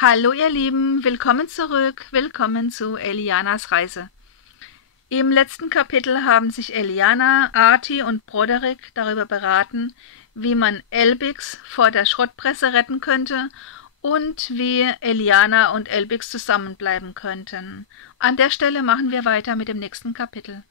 Hallo ihr Lieben, willkommen zurück, willkommen zu Elianas Reise. Im letzten Kapitel haben sich Eliana, Artie und Broderick darüber beraten, wie man Elbix vor der Schrottpresse retten könnte und wie Eliana und Elbix zusammenbleiben könnten. An der Stelle machen wir weiter mit dem nächsten Kapitel.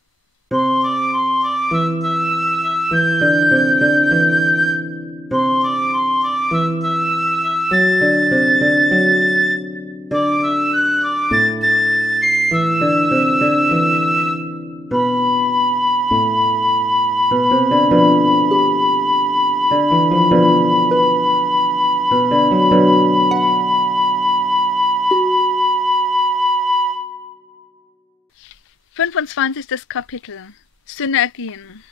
Kapitel Synergien.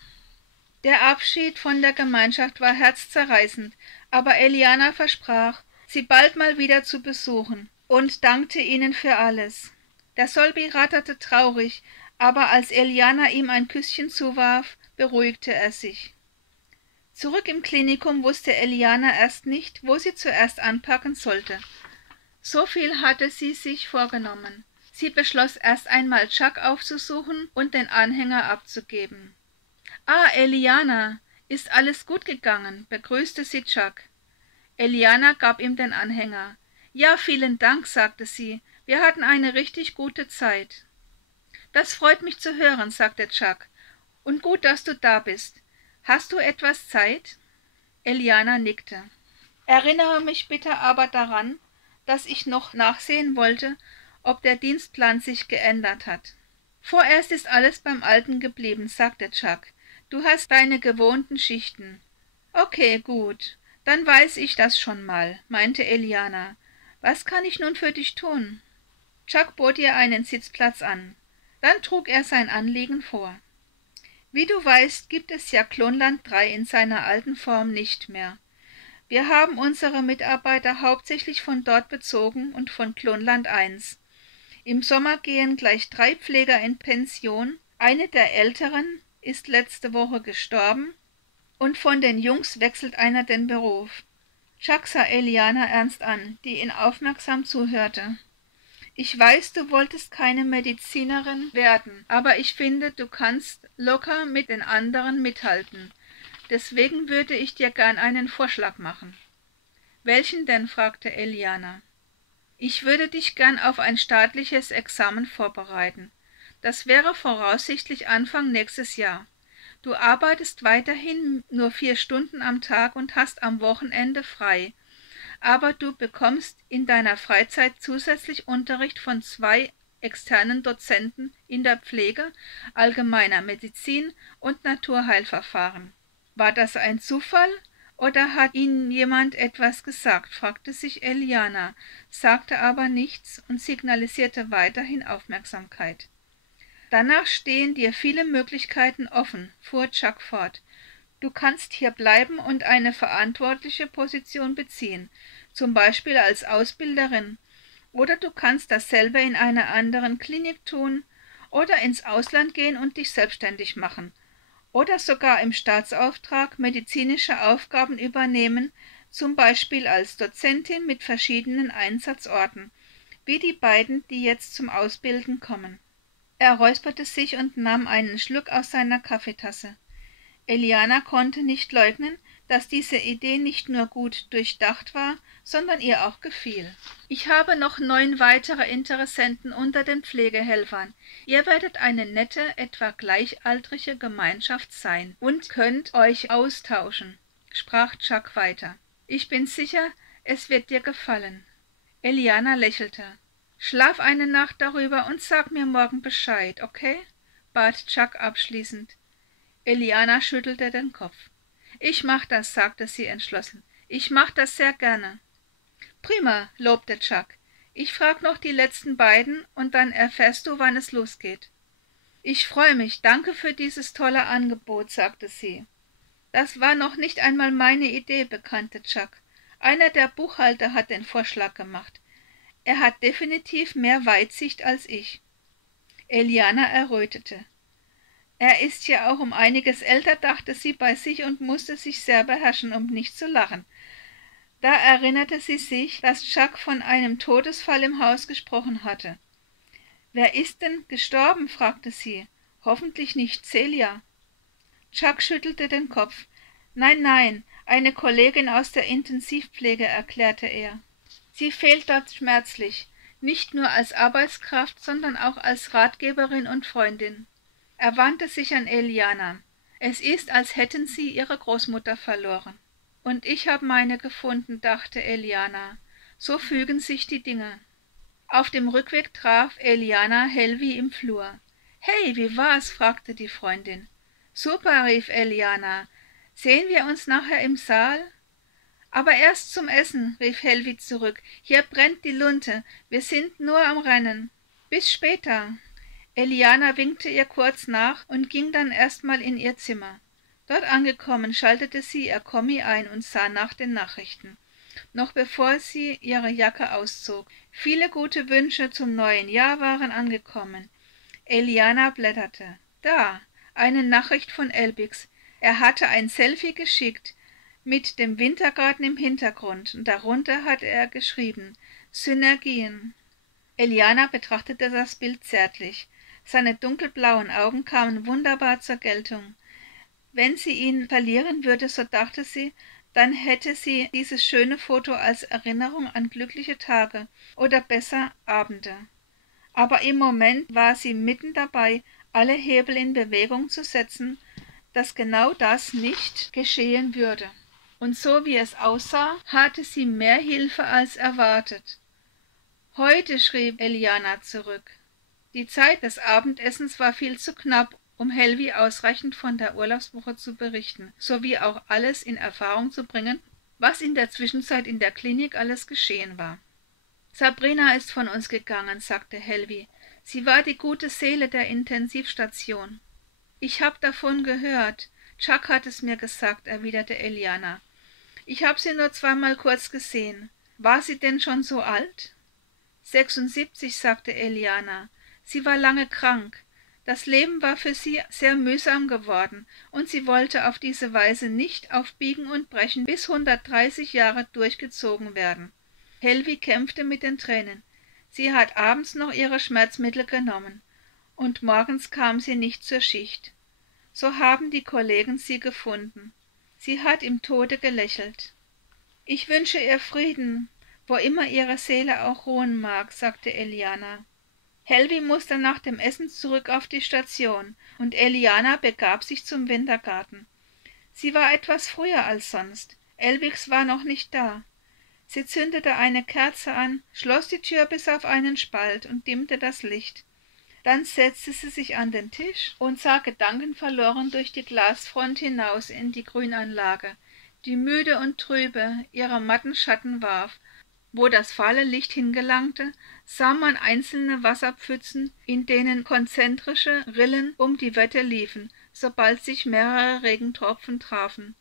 Der Abschied von der Gemeinschaft war herzzerreißend, aber Eliana versprach, sie bald mal wieder zu besuchen und dankte ihnen für alles. Der Solbi ratterte traurig, aber als Eliana ihm ein Küsschen zuwarf, beruhigte er sich. Zurück im Klinikum wusste Eliana erst nicht, wo sie zuerst anpacken sollte. So viel hatte sie sich vorgenommen. Sie beschloss erst einmal Chuck aufzusuchen und den Anhänger abzugeben. »Ah, Eliana, ist alles gut gegangen?« begrüßte sie Chuck. Eliana gab ihm den Anhänger. »Ja, vielen Dank«, sagte sie. »Wir hatten eine richtig gute Zeit.« »Das freut mich zu hören«, sagte Chuck. »Und gut, dass du da bist. Hast du etwas Zeit?« Eliana nickte. »Erinnere mich bitte aber daran, dass ich noch nachsehen wollte, ob der Dienstplan sich geändert hat.« »Vorerst ist alles beim Alten geblieben«, sagte Chuck. »Du hast deine gewohnten Schichten.« »Okay, gut, dann weiß ich das schon mal«, meinte Eliana. »Was kann ich nun für dich tun?« Chuck bot ihr einen Sitzplatz an. Dann trug er sein Anliegen vor. »Wie du weißt, gibt es ja Klonland 3 in seiner alten Form nicht mehr. Wir haben unsere Mitarbeiter hauptsächlich von dort bezogen und von Klonland 1. Im Sommer gehen gleich 3 Pfleger in Pension, eine der Älteren ist letzte Woche gestorben und von den Jungs wechselt einer den Beruf.« Chuck sah Eliana ernst an, die ihn aufmerksam zuhörte. »Ich weiß, du wolltest keine Medizinerin werden, aber ich finde, du kannst locker mit den anderen mithalten. Deswegen würde ich dir gern einen Vorschlag machen.« »Welchen denn?« fragte Eliana. »Ich würde dich gern auf ein staatliches Examen vorbereiten. Das wäre voraussichtlich Anfang nächstes Jahr. Du arbeitest weiterhin nur 4 Stunden am Tag und hast am Wochenende frei. Aber du bekommst in deiner Freizeit zusätzlich Unterricht von 2 externen Dozenten in der Pflege, allgemeiner Medizin und Naturheilverfahren.« »War das ein Zufall? Oder hat Ihnen jemand etwas gesagt?« fragte sich Eliana, sagte aber nichts und signalisierte weiterhin Aufmerksamkeit. »Danach stehen dir viele Möglichkeiten offen«, fuhr Chuck fort. »Du kannst hier bleiben und eine verantwortliche Position beziehen, zum Beispiel als Ausbilderin, oder du kannst dasselbe in einer anderen Klinik tun, oder ins Ausland gehen und dich selbstständig machen, oder sogar im Staatsauftrag medizinische Aufgaben übernehmen, zum Beispiel als Dozentin mit verschiedenen Einsatzorten, wie die beiden, die jetzt zum Ausbilden kommen.« Er räusperte sich und nahm einen Schluck aus seiner Kaffeetasse. Eliana konnte nicht leugnen, dass diese Idee nicht nur gut durchdacht war, sondern ihr auch gefiel. »Ich habe noch 9 weitere Interessenten unter den Pflegehelfern. Ihr werdet eine nette, etwa gleichaltrige Gemeinschaft sein und könnt euch austauschen«, sprach Chuck weiter. »Ich bin sicher, es wird dir gefallen.« Eliana lächelte. »Schlaf eine Nacht darüber und sag mir morgen Bescheid, okay?«, bat Chuck abschließend. Eliana schüttelte den Kopf. »Ich mach das«, sagte sie entschlossen. »Ich mach das sehr gerne.« »Prima«, lobte Chuck. »Ich frag noch die letzten beiden und dann erfährst du, wann es losgeht.« »Ich freue mich, danke für dieses tolle Angebot«, sagte sie. »Das war noch nicht einmal meine Idee«, bekannte Chuck. »Einer der Buchhalter hat den Vorschlag gemacht. Er hat definitiv mehr Weitsicht als ich.« Eliana errötete. »Er ist ja auch um einiges älter«, dachte sie bei sich und musste sich sehr beherrschen, um nicht zu lachen. Da erinnerte sie sich, dass Chuck von einem Todesfall im Haus gesprochen hatte. »Wer ist denn gestorben?« fragte sie. »Hoffentlich nicht Celia.« Chuck schüttelte den Kopf. »Nein, nein, eine Kollegin aus der Intensivpflege«, erklärte er. »Sie fehlt dort schmerzlich, nicht nur als Arbeitskraft, sondern auch als Ratgeberin und Freundin.« Er wandte sich an Eliana. »Es ist, als hätten Sie Ihre Großmutter verloren.« »Und ich habe meine gefunden«, dachte Eliana. »So fügen sich die Dinge.« Auf dem Rückweg traf Eliana Helvi im Flur. »Hey, wie war's?« fragte die Freundin. »Super«, rief Eliana. »Sehen wir uns nachher im Saal?« »Aber erst zum Essen«, rief Helvi zurück. »Hier brennt die Lunte. Wir sind nur am Rennen. Bis später.« Eliana winkte ihr kurz nach und ging dann erstmal in ihr Zimmer. Dort angekommen, schaltete sie ihr Kommi ein und sah nach den Nachrichten, noch bevor sie ihre Jacke auszog. Viele gute Wünsche zum neuen Jahr waren angekommen. Eliana blätterte. Da, eine Nachricht von Elbix. Er hatte ein Selfie geschickt, mit dem Wintergarten im Hintergrund, und darunter hatte er geschrieben, Synergien. Eliana betrachtete das Bild zärtlich. Seine dunkelblauen Augen kamen wunderbar zur Geltung. Wenn sie ihn verlieren würde, so dachte sie, dann hätte sie dieses schöne Foto als Erinnerung an glückliche Tage oder besser Abende. Aber im Moment war sie mitten dabei, alle Hebel in Bewegung zu setzen, dass genau das nicht geschehen würde. Und so wie es aussah, hatte sie mehr Hilfe als erwartet. »Heute«, schrieb Eliana zurück. Die Zeit des Abendessens war viel zu knapp, um Helvi ausreichend von der Urlaubswoche zu berichten, sowie auch alles in Erfahrung zu bringen, was in der Zwischenzeit in der Klinik alles geschehen war. »Sabrina ist von uns gegangen«, sagte Helvi. »Sie war die gute Seele der Intensivstation.« »Ich hab davon gehört. Chuck hat es mir gesagt«, erwiderte Eliana. »Ich hab sie nur zweimal kurz gesehen. War sie denn schon so alt?« »76«, sagte Eliana. »Sie war lange krank. Das Leben war für sie sehr mühsam geworden, und sie wollte auf diese Weise nicht auf Biegen und Brechen bis 130 Jahre durchgezogen werden.« Helvi kämpfte mit den Tränen. Sie hat abends noch ihre Schmerzmittel genommen, und morgens kam sie nicht zur Schicht. So haben die Kollegen sie gefunden. Sie hat im Tode gelächelt. »Ich wünsche ihr Frieden, wo immer ihre Seele auch ruhen mag«, sagte Eliana. Helvi musste nach dem Essen zurück auf die Station, und Eliana begab sich zum Wintergarten. Sie war etwas früher als sonst. Elbix war noch nicht da. Sie zündete eine Kerze an, schloss die Tür bis auf einen Spalt und dimmte das Licht. Dann setzte sie sich an den Tisch und sah gedankenverloren durch die Glasfront hinaus in die Grünanlage, die müde und trübe ihre matten Schatten warf. Wo das fahle Licht hingelangte, sah man einzelne Wasserpfützen, in denen konzentrische Rillen um die Wette liefen, sobald sich mehrere Regentropfen trafen.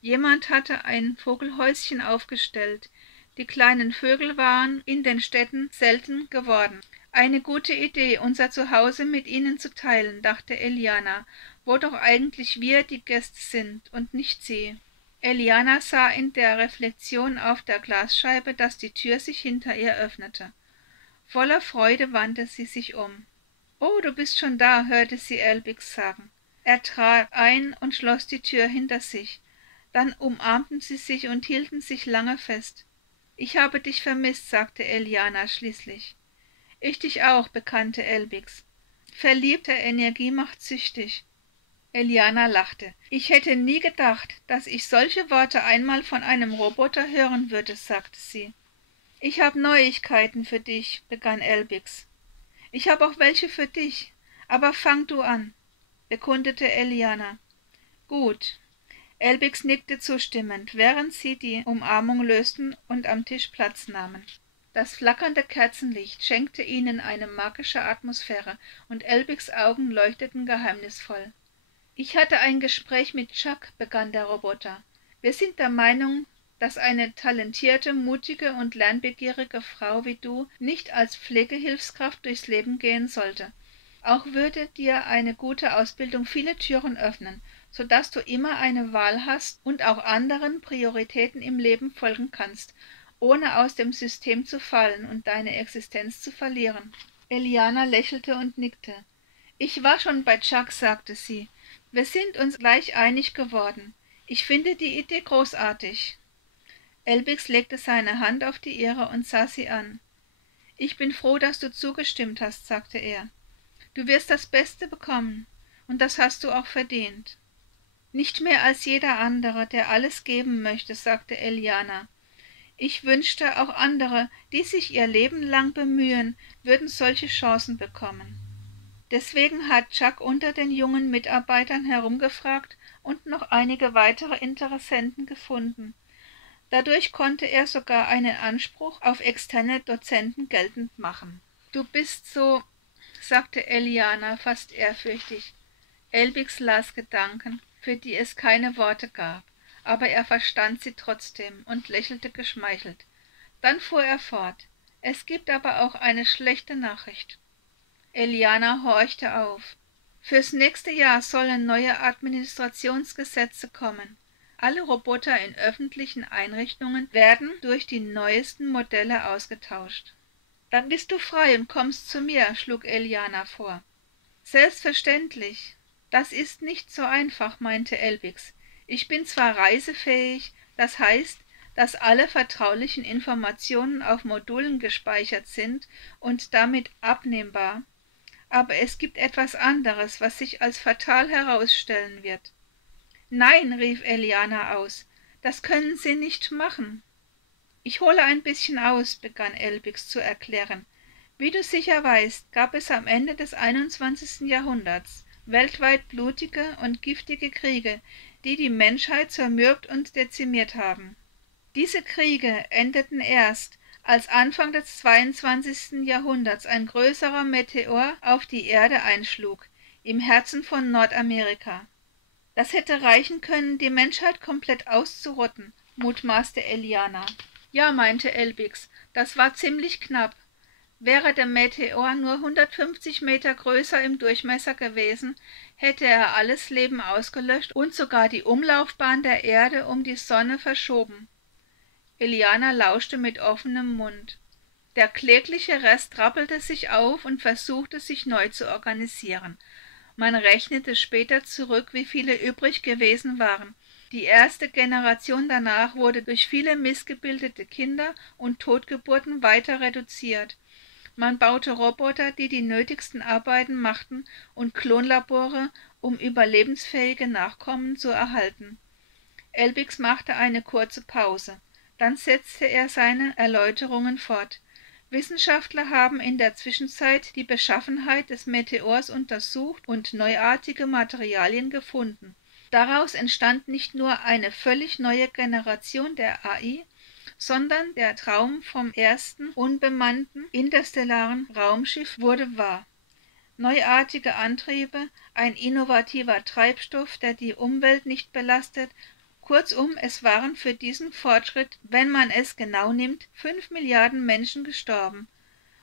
Jemand hatte ein Vogelhäuschen aufgestellt. Die kleinen Vögel waren in den Städten selten geworden. »Eine gute Idee, unser Zuhause mit ihnen zu teilen«, dachte Eliana, »wo doch eigentlich wir die Gäste sind und nicht sie.« Eliana sah in der Reflexion auf der Glasscheibe, dass die Tür sich hinter ihr öffnete. Voller Freude wandte sie sich um. »Oh, du bist schon da«, hörte sie Elbix sagen. Er trat ein und schloss die Tür hinter sich. Dann umarmten sie sich und hielten sich lange fest. »Ich habe dich vermisst«, sagte Eliana schließlich. »Ich dich auch«, bekannte Elbix. »Verliebte Energie macht süchtig.« Eliana lachte. »Ich hätte nie gedacht, dass ich solche Worte einmal von einem Roboter hören würde«, sagte sie. »Ich habe Neuigkeiten für dich«, begann Elbix. »Ich habe auch welche für dich, aber fang du an«, bekundete Eliana. »Gut.« Elbix nickte zustimmend, während sie die Umarmung lösten und am Tisch Platz nahmen. Das flackernde Kerzenlicht schenkte ihnen eine magische Atmosphäre, und Elbix' Augen leuchteten geheimnisvoll. »Ich hatte ein Gespräch mit Chuck«, begann der Roboter. »Wir sind der Meinung, dass eine talentierte, mutige und lernbegierige Frau wie du nicht als Pflegehilfskraft durchs Leben gehen sollte. Auch würde dir eine gute Ausbildung viele Türen öffnen, sodass du immer eine Wahl hast und auch anderen Prioritäten im Leben folgen kannst, ohne aus dem System zu fallen und deine Existenz zu verlieren. Eliana lächelte und nickte. »Ich war schon bei Chuck«, sagte sie. »Wir sind uns gleich einig geworden. Ich finde die Idee großartig.« Elbix legte seine Hand auf die ihre und sah sie an. »Ich bin froh, dass du zugestimmt hast«, sagte er. »Du wirst das Beste bekommen, und das hast du auch verdient.« »Nicht mehr als jeder andere, der alles geben möchte«, sagte Eliana. »Ich wünschte, auch andere, die sich ihr Leben lang bemühen, würden solche Chancen bekommen.« Deswegen hat Chuck unter den jungen Mitarbeitern herumgefragt und noch einige weitere Interessenten gefunden. Dadurch konnte er sogar einen Anspruch auf externe Dozenten geltend machen. »Du bist so«, sagte Eliana fast ehrfürchtig. Elbix las Gedanken, für die es keine Worte gab, aber er verstand sie trotzdem und lächelte geschmeichelt. Dann fuhr er fort. »Es gibt aber auch eine schlechte Nachricht.« Eliana horchte auf. »Fürs nächste Jahr sollen neue Administrationsgesetze kommen. Alle Roboter in öffentlichen Einrichtungen werden durch die neuesten Modelle ausgetauscht.« »Dann bist du frei und kommst zu mir«, schlug Eliana vor. »Selbstverständlich. Das ist nicht so einfach«, meinte Elbix. »Ich bin zwar reisefähig, das heißt, dass alle vertraulichen Informationen auf Modulen gespeichert sind und damit abnehmbar, aber es gibt etwas anderes, was sich als fatal herausstellen wird.« »Nein«, rief Eliana aus, »das können Sie nicht machen.« »Ich hole ein bisschen aus«, begann Elbix zu erklären. »Wie du sicher weißt, gab es am Ende des 21. Jahrhunderts weltweit blutige und giftige Kriege, die die Menschheit zermürbt und dezimiert haben. Diese Kriege endeten erst, als Anfang des 22. Jahrhunderts ein größerer Meteor auf die Erde einschlug, im Herzen von Nordamerika. Das hätte reichen können, die Menschheit komplett auszurotten«, mutmaßte Eliana. »Ja«, meinte Elbix, »das war ziemlich knapp. Wäre der Meteor nur 150 Meter größer im Durchmesser gewesen, hätte er alles Leben ausgelöscht und sogar die Umlaufbahn der Erde um die Sonne verschoben.« Eliana lauschte mit offenem Mund. Der klägliche Rest rappelte sich auf und versuchte, sich neu zu organisieren. Man rechnete später zurück, wie viele übrig gewesen waren. Die erste Generation danach wurde durch viele missgebildete Kinder und Totgeburten weiter reduziert. Man baute Roboter, die die nötigsten Arbeiten machten, und Klonlabore, um überlebensfähige Nachkommen zu erhalten. Elbix machte eine kurze Pause. Dann setzte er seine Erläuterungen fort. Wissenschaftler haben in der Zwischenzeit die Beschaffenheit des Meteors untersucht und neuartige Materialien gefunden. Daraus entstand nicht nur eine völlig neue Generation der AI, sondern der Traum vom ersten unbemannten interstellaren Raumschiff wurde wahr. Neuartige Antriebe, ein innovativer Treibstoff, der die Umwelt nicht belastet. Kurzum, es waren für diesen Fortschritt, wenn man es genau nimmt, 5 Milliarden Menschen gestorben.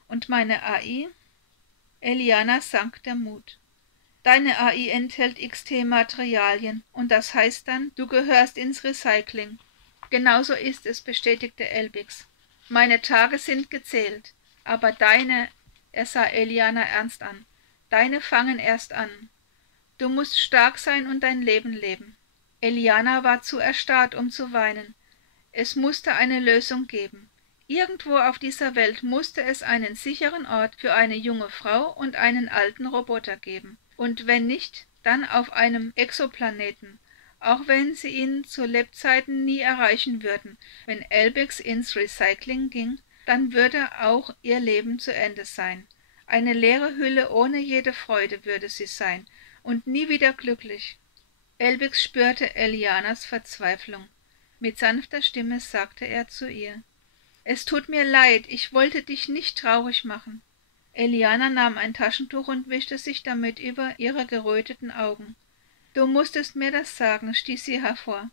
Und meine AI? Eliana sank der Mut. Deine AI enthält XT-Materialien, und das heißt dann, du gehörst ins Recycling. Genauso ist es, bestätigte Elbix. Meine Tage sind gezählt, aber deine, er sah Eliana ernst an, deine fangen erst an. Du musst stark sein und dein Leben leben. Eliana war zu erstarrt, um zu weinen. Es musste eine Lösung geben. Irgendwo auf dieser Welt musste es einen sicheren Ort für eine junge Frau und einen alten Roboter geben. Und wenn nicht, dann auf einem Exoplaneten, auch wenn sie ihn zu Lebzeiten nie erreichen würden. Wenn Elbix ins Recycling ging, dann würde auch ihr Leben zu Ende sein. Eine leere Hülle ohne jede Freude würde sie sein und nie wieder glücklich. Elbix spürte Elianas Verzweiflung. Mit sanfter Stimme sagte er zu ihr: »Es tut mir leid, ich wollte dich nicht traurig machen.« Eliana nahm ein Taschentuch und wischte sich damit über ihre geröteten Augen. »Du musstest mir das sagen«, stieß sie hervor.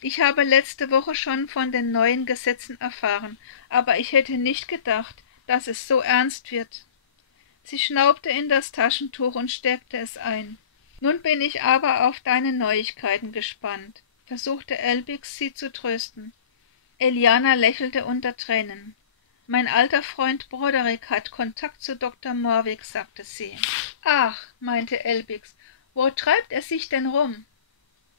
»Ich habe letzte Woche schon von den neuen Gesetzen erfahren, aber ich hätte nicht gedacht, dass es so ernst wird.« Sie schnaubte in das Taschentuch und steckte es ein. Nun bin ich aber auf deine Neuigkeiten gespannt, versuchte Elbix, sie zu trösten. Eliana lächelte unter Tränen. Mein alter Freund Broderick hat Kontakt zu Dr. Morwick, sagte sie. Ach, meinte Elbix, wo treibt er sich denn rum?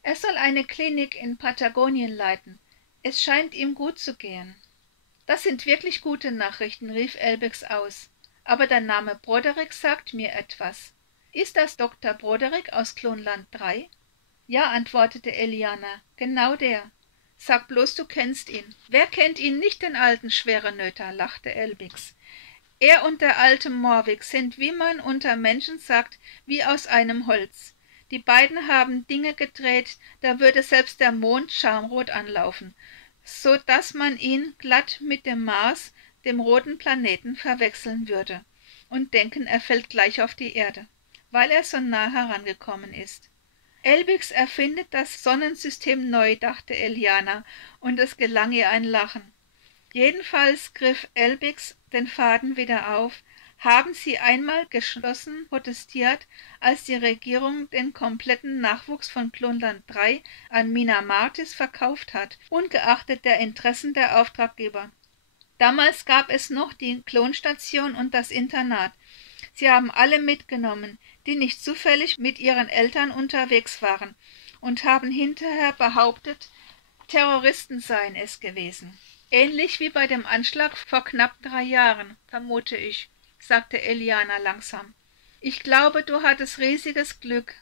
Er soll eine Klinik in Patagonien leiten. Es scheint ihm gut zu gehen. Das sind wirklich gute Nachrichten, rief Elbix aus. Aber der Name Broderick sagt mir etwas. Ist das Dr. Broderick aus Klonland 3? Ja, antwortete Eliana, genau der. Sag bloß, du kennst ihn. Wer kennt ihn nicht, den alten Schwerenöter, lachte Elbix. Er und der alte Morwick sind, wie man unter Menschen sagt, wie aus einem Holz. Die beiden haben Dinge gedreht, da würde selbst der Mond schamrot anlaufen, so dass man ihn glatt mit dem Mars, dem roten Planeten, verwechseln würde und denken, er fällt gleich auf die Erde, weil er so nah herangekommen ist. Elbix erfindet das Sonnensystem neu, dachte Eliana, und es gelang ihr ein Lachen. Jedenfalls griff Elbix den Faden wieder auf, haben sie einmal geschlossen protestiert, als die Regierung den kompletten Nachwuchs von Klonland 3 an Mina Martis verkauft hat, ungeachtet der Interessen der Auftraggeber. Damals gab es noch die Klonstation und das Internat. Sie haben alle mitgenommen, die nicht zufällig mit ihren Eltern unterwegs waren, und haben hinterher behauptet, Terroristen seien es gewesen. Ähnlich wie bei dem Anschlag vor knapp 3 Jahren, vermute ich, sagte Eliana langsam. Ich glaube, du hattest riesiges Glück,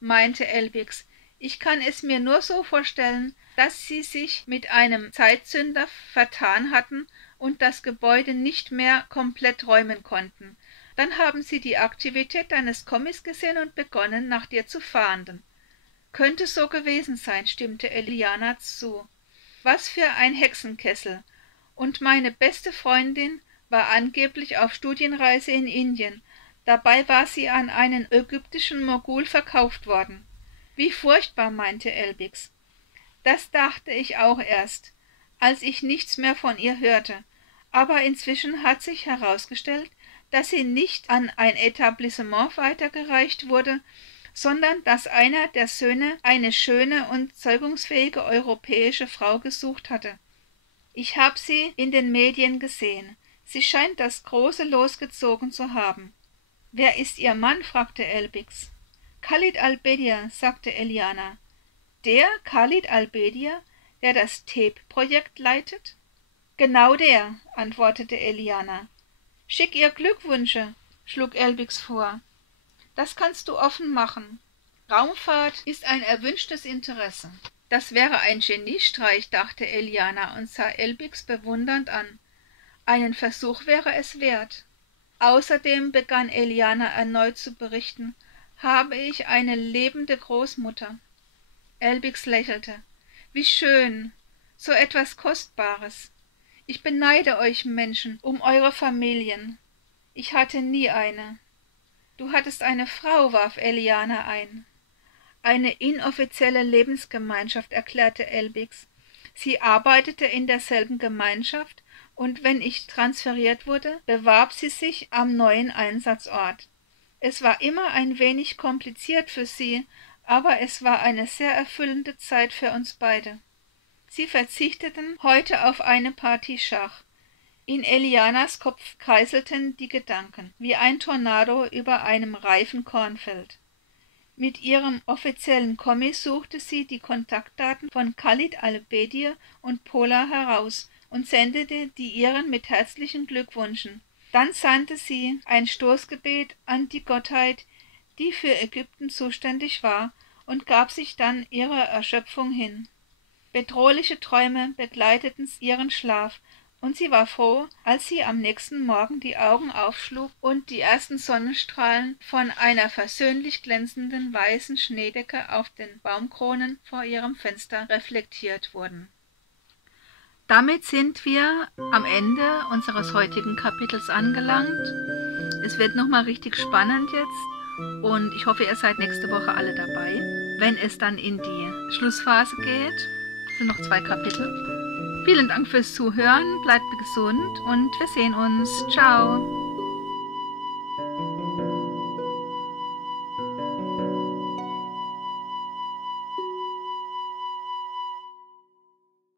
meinte Elbix. Ich kann es mir nur so vorstellen, dass sie sich mit einem Zeitzünder vertan hatten und das Gebäude nicht mehr komplett räumen konnten. Dann haben sie die Aktivität deines Kommis gesehen und begonnen, nach dir zu fahnden. Könnte so gewesen sein, stimmte Eliana zu. Was für ein Hexenkessel. Und meine beste Freundin war angeblich auf Studienreise in Indien. Dabei war sie an einen ägyptischen Mogul verkauft worden. Wie furchtbar, meinte Elbix. Das dachte ich auch erst, als ich nichts mehr von ihr hörte. Aber inzwischen hat sich herausgestellt, dass sie nicht an ein Etablissement weitergereicht wurde, sondern dass einer der Söhne eine schöne und zeugungsfähige europäische Frau gesucht hatte. Ich habe sie in den Medien gesehen. Sie scheint das große Los gezogen zu haben. Wer ist ihr Mann? fragte Elbix. Khalid al-Bedir, sagte Eliana. Der Khalid al-Bedir, der das TEP-Projekt leitet? Genau der, antwortete Eliana. Schick ihr Glückwünsche, schlug Elbix vor. Das kannst du offen machen. Raumfahrt ist ein erwünschtes Interesse. Das wäre ein Geniestreich, dachte Eliana und sah Elbix bewundernd an. Einen Versuch wäre es wert. Außerdem, begann Eliana erneut zu berichten, habe ich eine lebende Großmutter. Elbix lächelte. Wie schön, so etwas Kostbares. Ich beneide euch Menschen um eure Familien. Ich hatte nie eine. Du hattest eine Frau, warf Eliana ein. Eine inoffizielle Lebensgemeinschaft, erklärte Elbix. Sie arbeitete in derselben Gemeinschaft, und wenn ich transferiert wurde, bewarb sie sich am neuen Einsatzort. Es war immer ein wenig kompliziert für sie, aber es war eine sehr erfüllende Zeit für uns beide. Sie verzichteten heute auf eine Partie Schach. In Elianas Kopf kreiselten die Gedanken, wie ein Tornado über einem reifen Kornfeld. Mit ihrem offiziellen Kommi suchte sie die Kontaktdaten von Khalid al-Bedir und Pola heraus und sendete die ihren mit herzlichen Glückwünschen. Dann sandte sie ein Stoßgebet an die Gottheit, die für Ägypten zuständig war, und gab sich dann ihrer Erschöpfung hin. Bedrohliche Träume begleiteten ihren Schlaf, und sie war froh, als sie am nächsten Morgen die Augen aufschlug und die ersten Sonnenstrahlen von einer versöhnlich glänzenden weißen Schneedecke auf den Baumkronen vor ihrem Fenster reflektiert wurden. Damit sind wir am Ende unseres heutigen Kapitels angelangt. Es wird nochmal richtig spannend jetzt und ich hoffe, ihr seid nächste Woche alle dabei, wenn es dann in die Schlussphase geht. Es sind noch 2 Kapitel. Vielen Dank fürs Zuhören, bleibt gesund und wir sehen uns. Ciao!